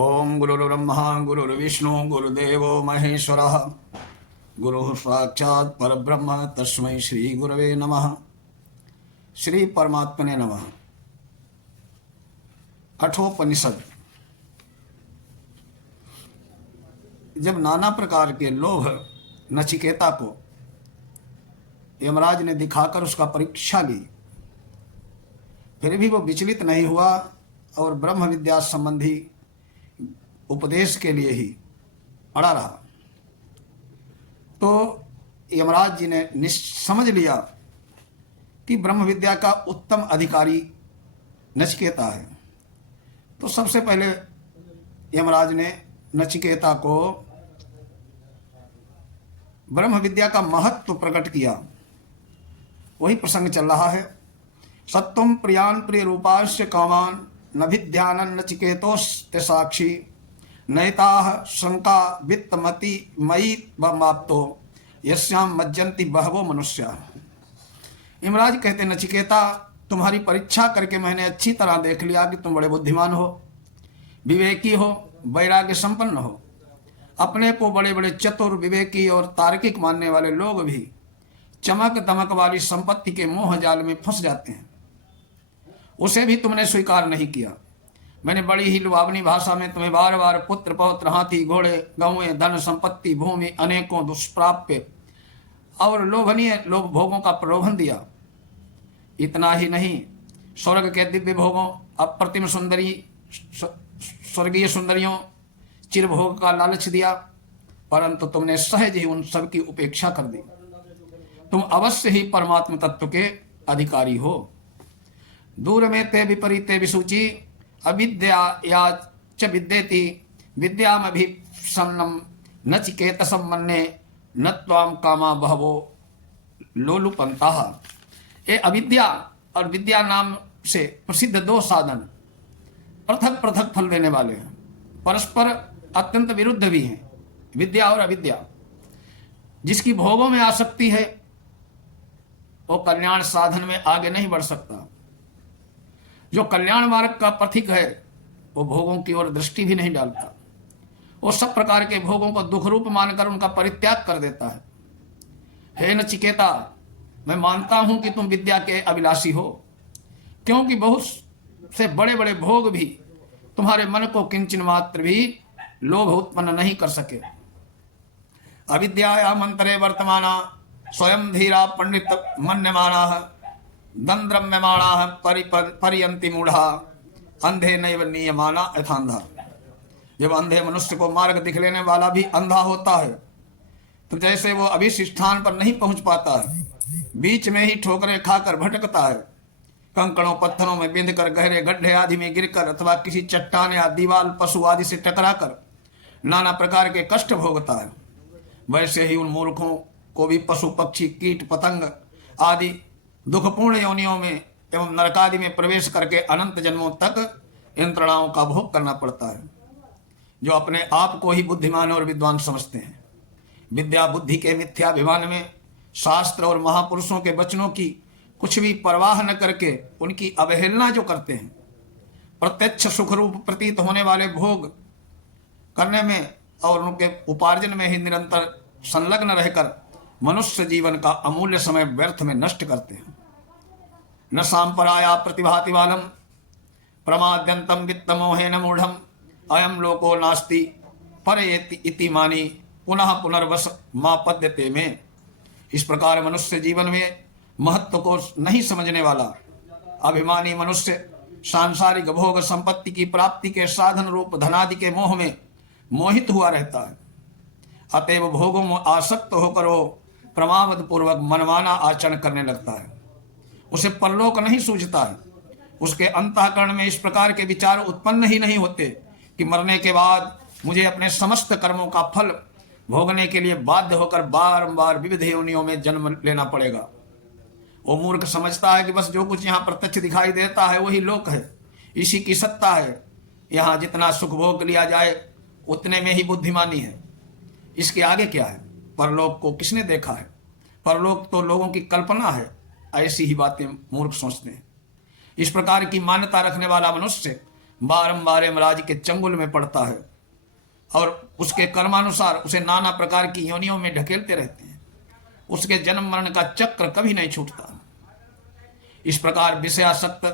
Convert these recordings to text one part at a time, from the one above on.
ओम गुरुर्ब्रह्मा गुरुर्विष्णु गुरुदेवो महेश्वरः गुरुः साक्षात् परब्रह्म तस्मै श्री गुरवे नमः। श्री परमात्मने नमः। कठोपनिषद। जब नाना प्रकार के लोभ नचिकेता को यमराज ने दिखाकर उसका परीक्षा ली, फिर भी वो विचलित नहीं हुआ और ब्रह्म विद्या संबंधी उपदेश के लिए ही अड़ा रहा, तो यमराज जी ने समझ लिया कि ब्रह्म विद्या का उत्तम अधिकारी नचिकेता है। तो सबसे पहले यमराज ने नचिकेता को ब्रह्म विद्या का महत्व प्रकट किया। वही प्रसंग चल रहा है। सत्वम प्रियान प्रिय रूपांश कामान नभिध्यान नचिकेतोस्ते साक्षी नैताः शंका वित्तमति मयि माप्तो यस्याम मज्जन्ति बहवो मनुष्या। यमराज कहते नचिकेता, तुम्हारी परीक्षा करके मैंने अच्छी तरह देख लिया कि तुम बड़े बुद्धिमान हो, विवेकी हो, वैराग्य संपन्न हो। अपने को बड़े बड़े चतुर, विवेकी और तार्किक मानने वाले लोग भी चमक दमक वाली संपत्ति के मोह जाल में फंस जाते हैं। उसे भी तुमने स्वीकार नहीं किया। मैंने बड़ी ही लुभावनी भाषा में तुम्हें बार बार पुत्र पौत्र, हाथी घोड़े, गौएं, धन संपत्ति, भूमि, अनेकों दुष्प्राप्य और लोभनीय लोभ भोगों का प्रलोभन दिया। इतना ही नहीं, स्वर्ग के दिव्य भोगों, अप्रतिम सुंदरी स्वर्गीय सुंदरियों, चिरभोग का लालच दिया, परंतु तुमने सहज ही उन सब की उपेक्षा कर दी। तुम अवश्य ही परमात्म तत्व के अधिकारी हो। दूर में ते विपरीते विसूची अविद्या या च विद्येति विद्यामभिसन्नम नचिकेतसं मन्ये न त्वां कामा बहवो लोलुपन्ताः। ये अविद्या और विद्या नाम से प्रसिद्ध दो साधन पृथक पृथक फल देने वाले हैं, परस्पर अत्यंत विरुद्ध भी हैं, विद्या और अविद्या। जिसकी भोगों में आसक्ति है वो कल्याण साधन में आगे नहीं बढ़ सकता। जो कल्याण मार्ग का पथिक है वो भोगों की ओर दृष्टि भी नहीं डालता। वो सब प्रकार के भोगों को दुख रूप मानकर उनका परित्याग कर देता है। हे नचिकेता, मैं मानता हूं कि तुम विद्या के अभिलाषी हो, क्योंकि बहुत से बड़े बड़े भोग भी तुम्हारे मन को किंचन मात्र भी लोभ उत्पन्न नहीं कर सके। अविद्या मंत्रे वर्तमाना स्वयं धीरा पंडित मन्यमाना दंद्रम्यमाणा परियंति मूढ़ा अंधे नैव नीयमाना यथांधा। जब अंधे मनुष्य को मार्ग दिखलाने वाला भी अंधा होता है, तो जैसे वो अभिष्ट स्थान पर नहीं पहुंच पाता है, बीच में ही ठोकरें खाकर भटकता है, कंकड़ों पत्थरों में बिंध कर, गहरे गड्ढे आदि में गिरकर अथवा किसी चट्टान या दीवार पशु आदि से टकराकर नाना प्रकार के कष्ट भोगता है, वैसे ही उन मूर्खों को भी पशु पक्षी कीट पतंग आदि दुखपूर्ण योनियों में एवं नरकादि में प्रवेश करके अनंत जन्मों तक यंत्रणाओं का भोग करना पड़ता है। जो अपने आप को ही बुद्धिमान और विद्वान समझते हैं, विद्या बुद्धि के मिथ्याभिमान में शास्त्र और महापुरुषों के वचनों की कुछ भी परवाह न करके उनकी अवहेलना जो करते हैं, प्रत्यक्ष सुखरूप प्रतीत होने वाले भोग करने में और उनके उपार्जन में ही निरंतर संलग्न रहकर मनुष्य जीवन का अमूल्य समय व्यर्थ में नष्ट करते हैं। न सांपराया प्रतिभाति बालम प्रमाद्यंतम वित्तमोहेन मूढ़म अयम लोको नास्ति परेति इति मानी पुनः पुनर्वस मा पद्यते में। इस प्रकार मनुष्य जीवन में महत्व को नहीं समझने वाला अभिमानी मनुष्य सांसारिक भोग संपत्ति की प्राप्ति के साधन रूप धनादि के मोह में मोहित हुआ रहता है। अतएव भोगों में आसक्त होकर वो प्रमाद पूर्वक मनमाना आचरण करने लगता है। उसे परलोक नहीं सूझता है। उसके अंतःकरण में इस प्रकार के विचार उत्पन्न ही नहीं होते कि मरने के बाद मुझे अपने समस्त कर्मों का फल भोगने के लिए बाध्य होकर बारंबार विविध योनियों में जन्म लेना पड़ेगा। वो मूर्ख समझता है कि बस जो कुछ यहाँ प्रत्यक्ष दिखाई देता है वही लोक है, इसी की सत्ता है, यहाँ जितना सुख भोग लिया जाए उतने में ही बुद्धिमानी है। इसके आगे क्या है? परलोक को किसने देखा है? परलोक तो लोगों की कल्पना है। ऐसी ही बातें मूर्ख सोचते हैं। इस प्रकार की मान्यता रखने वाला मनुष्य बारंबार यमराज के चंगुल में पड़ता है और उसके कर्मानुसार उसे नाना प्रकार की योनियों में ढकेलते रहते हैं। उसके जन्म मरण का चक्र कभी नहीं छूटता। इस प्रकार विषयासक्त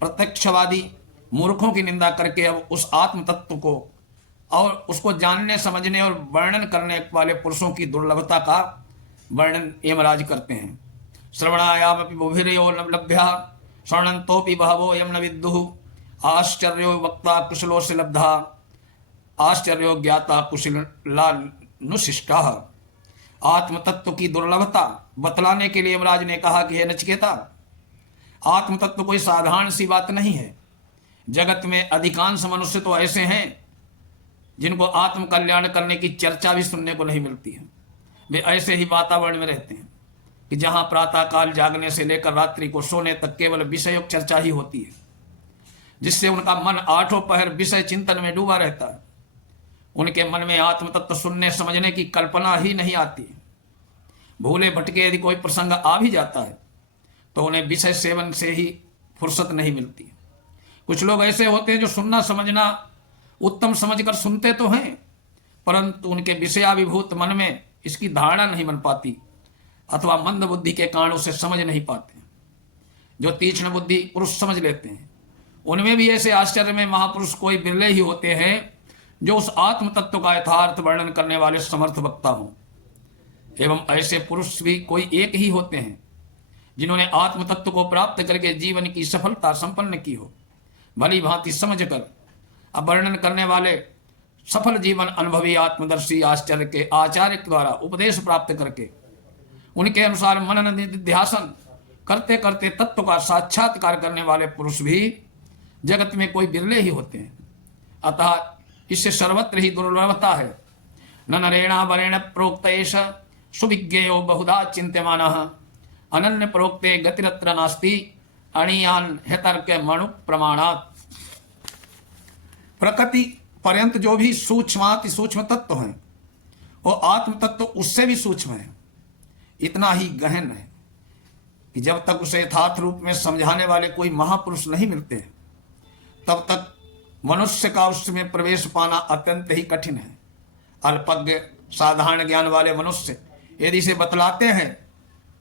प्रत्यक्षवादी मूर्खों की निंदा करके अब उस आत्म तत्व को और उसको जानने समझने और वर्णन करने वाले पुरुषों की दुर्लभता का वर्णन यमराज करते हैं। श्रवणायामपि बुभिर्यो लभ्या श्रवणंतोपि बहवो यम न विद्युः आश्चर्यो वक्ता कुशलो से लब्धा आश्चर्यो ज्ञाता कुशलानुशिष्टा। आत्म तत्व की दुर्लभता बतलाने के लिए यमराज ने कहा कि हे नचिकेता, आत्म तत्व कोई साधारण सी बात नहीं है। जगत में अधिकांश मनुष्य तो ऐसे हैं जिनको आत्म कल्याण करने की चर्चा भी सुनने को नहीं मिलती है। वे ऐसे ही वातावरण में रहते हैं कि जहां प्रातःकाल जागने से लेकर रात्रि को सोने तक केवल विषयों चर्चा ही होती है, जिससे उनका मन आठों पहर विषय चिंतन में डूबा रहता है। उनके मन में आत्म तत्व सुनने समझने की कल्पना ही नहीं आती। भूले भटके यदि कोई प्रसंग आ भी जाता है तो उन्हें विषय सेवन से ही फुर्सत नहीं मिलती। कुछ लोग ऐसे होते हैं जो सुनना समझना उत्तम समझकर सुनते तो हैं, परंतु उनके विषयाभिभूत मन में इसकी धारणा नहीं बन पाती अथवा मंद बुद्धि के कारण उसे समझ नहीं पाते। जो तीक्ष्ण बुद्धि पुरुष समझ लेते हैं, उनमें भी ऐसे आश्चर्य में महापुरुष कोई बिरले ही होते हैं जो उस आत्म तत्व का यथार्थ वर्णन करने वाले समर्थ वक्ता हों। एवं ऐसे पुरुष भी कोई एक ही होते हैं जिन्होंने आत्म तत्व को प्राप्त करके जीवन की सफलता संपन्न की हो। भली भांति समझकर अब वर्णन करने वाले सफल जीवन अनुभवी आत्मदर्शी आश्चर्य के आचार्य द्वारा उपदेश प्राप्त करके उनके अनुसार मनन निध्यासन करते करते तत्व का साक्षात्कार करने वाले पुरुष भी जगत में कोई बिरले ही होते हैं। अतः इससे सर्वत्र ही दुर्लभता है। न नरेणा वरेण प्रोक्त एष सुविज्ञेयो बहुधा चिंत्यमानः अनन्य प्रोक्ते गतिरत्र नास्ति अणीयान हेतर्क मणु प्रमाणात्। प्रकृति पर्यंत जो भी सूक्ष्माति सूक्ष्म तत्व हैं वो आत्म तत्व उससे भी सूक्ष्म है, इतना ही गहन है कि जब तक उसे यथार्थ रूप में समझाने वाले कोई महापुरुष नहीं मिलते तब तक मनुष्य का उसमें प्रवेश पाना अत्यंत ही कठिन है। अल्पज्ञ साधारण ज्ञान वाले मनुष्य यदि इसे बतलाते हैं,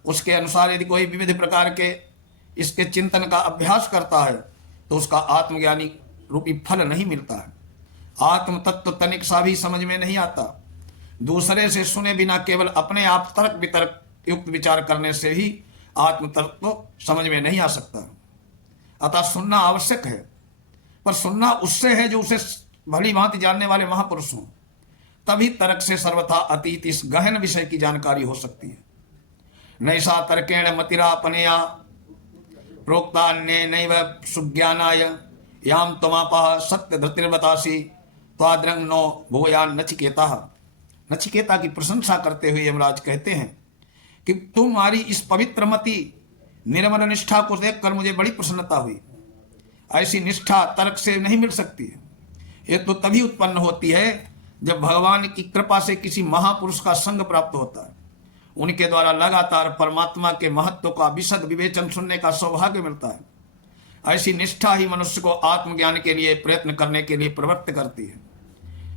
उसके अनुसार यदि कोई विविध प्रकार के इसके चिंतन का अभ्यास करता है तो उसका आत्मज्ञानी रूपी फल नहीं मिलता है। आत्म तत्व तनिक सा भी समझ में नहीं आता। दूसरे से सुने बिना केवल अपने आप तर्क वितर्क युक्त विचार करने से ही आत्म तत्व समझ में नहीं आ सकता। अतः सुनना आवश्यक है, पर सुनना उससे है जो उसे भली भांति जानने वाले महापुरुष हों। तभी तर्क से सर्वथा अतीत इस गहन विषय की जानकारी हो सकती है। नैषा तर्केण मतिरापनया प्रोक्ता नैव सुज्ञानाय याम त्वमापः सत्य धृतिर्वतासी त्वाद्रंग नो भूयान नचिकेता। नचिकेता की प्रशंसा करते हुए यमराज कहते हैं कि तुम्हारी इस पवित्र मति निर्मल निष्ठा को देखकर मुझे बड़ी प्रसन्नता हुई। ऐसी निष्ठा तर्क से नहीं मिल सकती है। ये तो तभी उत्पन्न होती है जब भगवान की कृपा से किसी महापुरुष का संग प्राप्त होता है। उनके द्वारा लगातार परमात्मा के महत्व का विशद विवेचन सुनने का सौभाग्य मिलता है। ऐसी निष्ठा ही मनुष्य को आत्मज्ञान के लिए प्रयत्न करने के लिए प्रवृत्त करती है।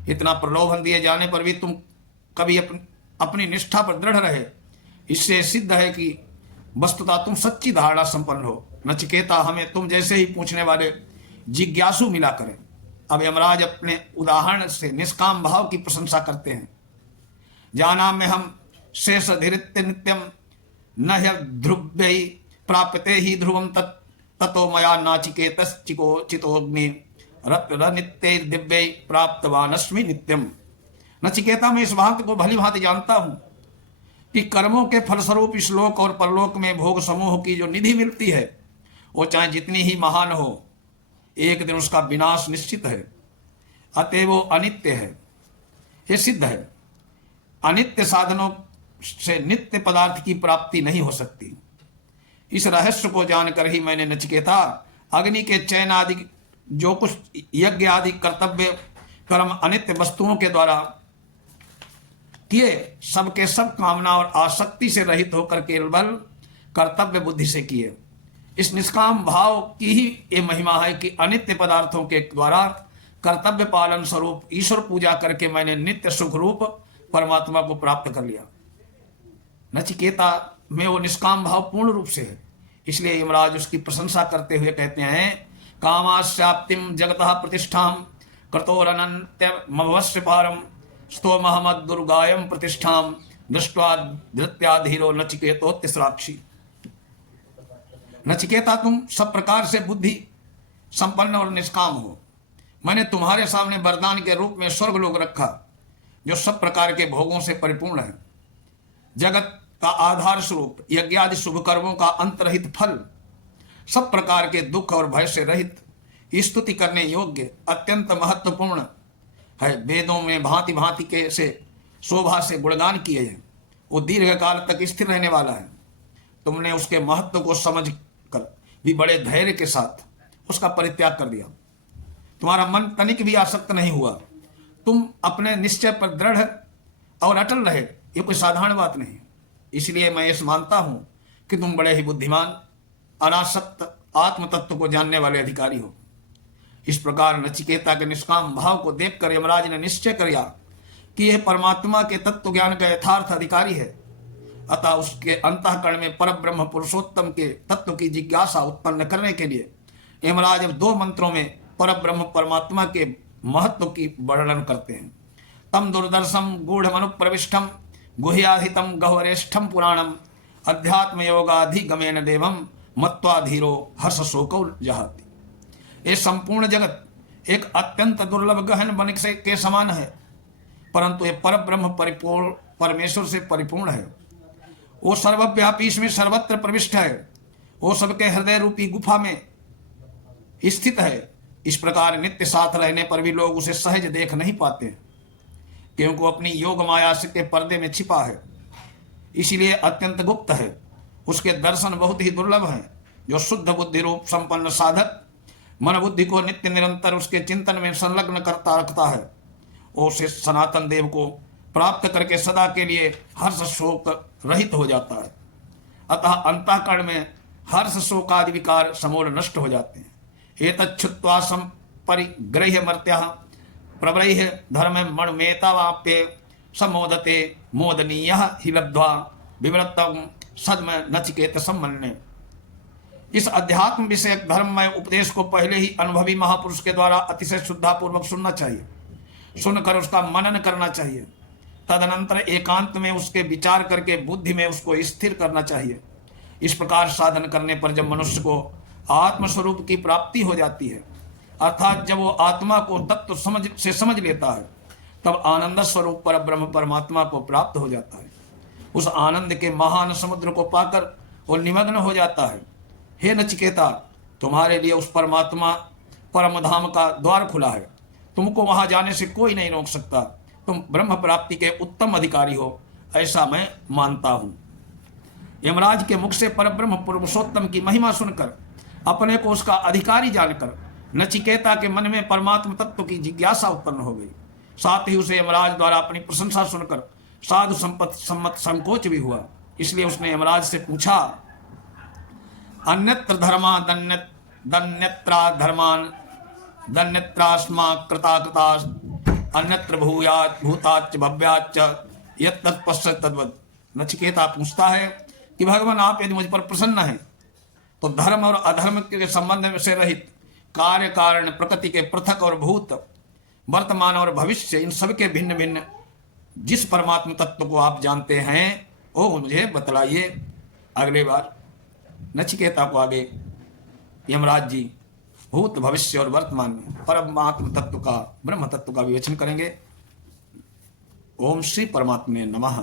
इतना प्रलोभन दिए जाने पर भी तुम कभी अपनी निष्ठा पर दृढ़ रहे, इससे सिद्ध है कि वस्तुतः तुम सच्ची धारणा संपन्न हो। नचिकेता, हमें तुम जैसे ही पूछने वाले जिज्ञासु मिला करें। अब यमराज अपने उदाहरण से निष्काम भाव की प्रशंसा करते हैं। जाना में हम शेष धीरित्य नित्यम न ध्रुव्य प्राप्यते ही ध्रुवम ततो मया नाचिकेतश्चिको चितोग्नि नित्य दिव्य प्राप्तवानस्मि नित्यम। नचिकेता, मैं इस बात को भली भांति जानता हूं कि कर्मों के फलस्वरूप इस लोक और परलोक में भोग समूह की जो निधि मिलती है वो चाहे जितनी ही महान हो, एक दिन उसका विनाश निश्चित है। अतः वो अनित्य है, ये सिद्ध है। अनित्य साधनों से नित्य पदार्थ की प्राप्ति नहीं हो सकती। इस रहस्य को जानकर ही मैंने नचिकेता अग्नि के चयन आदि जो कुछ यज्ञ आदि कर्तव्य कर्म अनित्य वस्तुओं के द्वारा किए, सबके सब कामना और आसक्ति से रहित होकर केवल कर्तव्य बुद्धि से किए। इस निष्काम भाव की ही ये महिमा है कि अनित्य पदार्थों के द्वारा कर्तव्य पालन स्वरूप ईश्वर पूजा करके मैंने नित्य सुख रूप परमात्मा को प्राप्त कर लिया। नचिकेता में वो निष्काम भाव पूर्ण रूप से है, इसलिए यमराज उसकी प्रशंसा करते हुए कहते हैं, कामास्याप्तिम जगतः प्रतिष्ठाम कर्तोरनन्त्यमवश्य पारम स्तोमहमद दुर्गायम प्रतिष्ठाम दृष्ट्वा धृत्याधीरो नचिकेतोत्तिस्राक्षी। नचिकेता तुम सब प्रकार से बुद्धि संपन्न और निष्काम हो। मैंने तुम्हारे सामने वरदान के रूप में स्वर्गलोक रखा जो सब प्रकार के भोगों से परिपूर्ण है, जगत का आधार स्वरूप यज्ञादि शुभ कर्मों का अंतरहित फल, सब प्रकार के दुख और भय से रहित, स्तुति करने योग्य, अत्यंत महत्वपूर्ण है। वेदों में भांति भांति के से शोभा से गुणगान किए हैं। वो दीर्घ काल तक स्थिर रहने वाला है। तुमने उसके महत्व को समझ कर भी बड़े धैर्य के साथ उसका परित्याग कर दिया। तुम्हारा मन तनिक भी आसक्त नहीं हुआ। तुम अपने निश्चय पर दृढ़ और अटल रहे। ये कोई साधारण बात नहीं। इसलिए मैं ये मानता हूं कि तुम बड़े ही बुद्धिमान, अनासक्त, आत्म तत्व को जानने वाले अधिकारी हो। इस प्रकार नचिकेता के निष्काम भाव को देखकर यमराज ने निश्चय किया कि यह परमात्मा के तत्व ज्ञान का यथार्थ अधिकारी है। अतः उसके अंतःकरण में परब्रह्म पुरुषोत्तम के तत्व की जिज्ञासा उत्पन्न करने के लिए यमराज अब 2 मंत्रों में परब्रह्म परमात्मा के महत्व की वर्णन करते हैं। तम दुर्दर्शम गूढ़ मनु प्रविष्टम गुह्याधितम गह्वरेष्ठम पुराणम अध्यात्म योगाधिगमेन देवम मत्वा धीरो हर्ष शोकौ जहाति। ये संपूर्ण जगत एक अत्यंत दुर्लभ गहन वनिक से के समान है, परंतु ये परब्रह्म परिपूर्ण परमेश्वर से परिपूर्ण है। वो सर्वव्यापी, इसमें सर्वत्र प्रविष्ट है। वो सबके हृदय रूपी गुफा में स्थित है। इस प्रकार नित्य साथ रहने पर भी लोग उसे सहज देख नहीं पाते, क्योंकि वो अपनी योग माया से के पर्दे में छिपा है, इसीलिए अत्यंत गुप्त है। उसके दर्शन बहुत ही दुर्लभ हैं। जो शुद्ध बुद्धि रूप संपन्न साधक मन बुद्धि को नित्य निरंतर उसके चिंतन में संलग्न करता रखता है, वो उसे सनातन देव को प्राप्त करके सदा के लिए हर्ष शोक रहित हो जाता है। अतः अंतःकरण में हर्ष शोकादि विकार समूल नष्ट हो जाते हैं। एतच्छुत्वा संपरिग्रह्य मर्त्यः प्रवृह्य धर्म मणमेतावाप्ये समोदते मोदनीयः हि लब्ध्वा विवृत्तं सद्म नचिकेत सम्मन्ये। इस अध्यात्म विषयक धर्ममय उपदेश को पहले ही अनुभवी महापुरुष के द्वारा अतिशय शुद्धापूर्वक सुनना चाहिए। सुनकर उसका मनन करना चाहिए। तदनंतर एकांत में उसके विचार करके बुद्धि में उसको स्थिर करना चाहिए। इस प्रकार साधन करने पर जब मनुष्य को आत्मस्वरूप की प्राप्ति हो जाती है, अर्थात जब वो आत्मा को तत्व समझ लेता है, तब आनंद स्वरूप पर ब्रह्म परमात्मा को प्राप्त हो जाता है। उस आनंद के महान समुद्र को पाकर वो निमग्न हो जाता है। हे नचिकेता, तुम्हारे लिए उस परमात्मा परम धाम का द्वार खुला है। तुमको वहां जाने से कोई नहीं रोक सकता। तुम ब्रह्म प्राप्ति के उत्तम अधिकारी हो, ऐसा मैं मानता हूं। यमराज के मुख से परब्रह्म पुरुषोत्तम की महिमा सुनकर, अपने को उसका अधिकारी जानकर नचिकेता के मन में परमात्म तत्व की जिज्ञासा उत्पन्न हो गई। साथ ही उसे यमराज द्वारा अपनी प्रशंसा सुनकर साधु सम्मत संकोच भी हुआ। इसलिए उसने यमराज से पूछा, अन्यत्र धर्मा दन्यत्रा धर्मान दन्यत्रास्मा कृता अन्यत्र भूयात् भूताच्च भव्याच्च यत्तत्पश्यत् तद्वत्। नचिकेता पूछता है कि भगवान, आप यदि मुझ पर प्रसन्न हैं तो धर्म और अधर्म के संबंध से रहित, कार्य कारण प्रकृति के पृथक और भूत, वर्तमान और भविष्य, इन सब के भिन्न भिन्न जिस परमात्म तत्व को आप जानते हैं वो मुझे बतलाइए। अगले बार नचिकेता को आगे यमराज जी भूत, भविष्य और वर्तमान में परमात्म तत्व का, ब्रह्म तत्व का विवेचन करेंगे। ओम श्री परमात्मे नमः।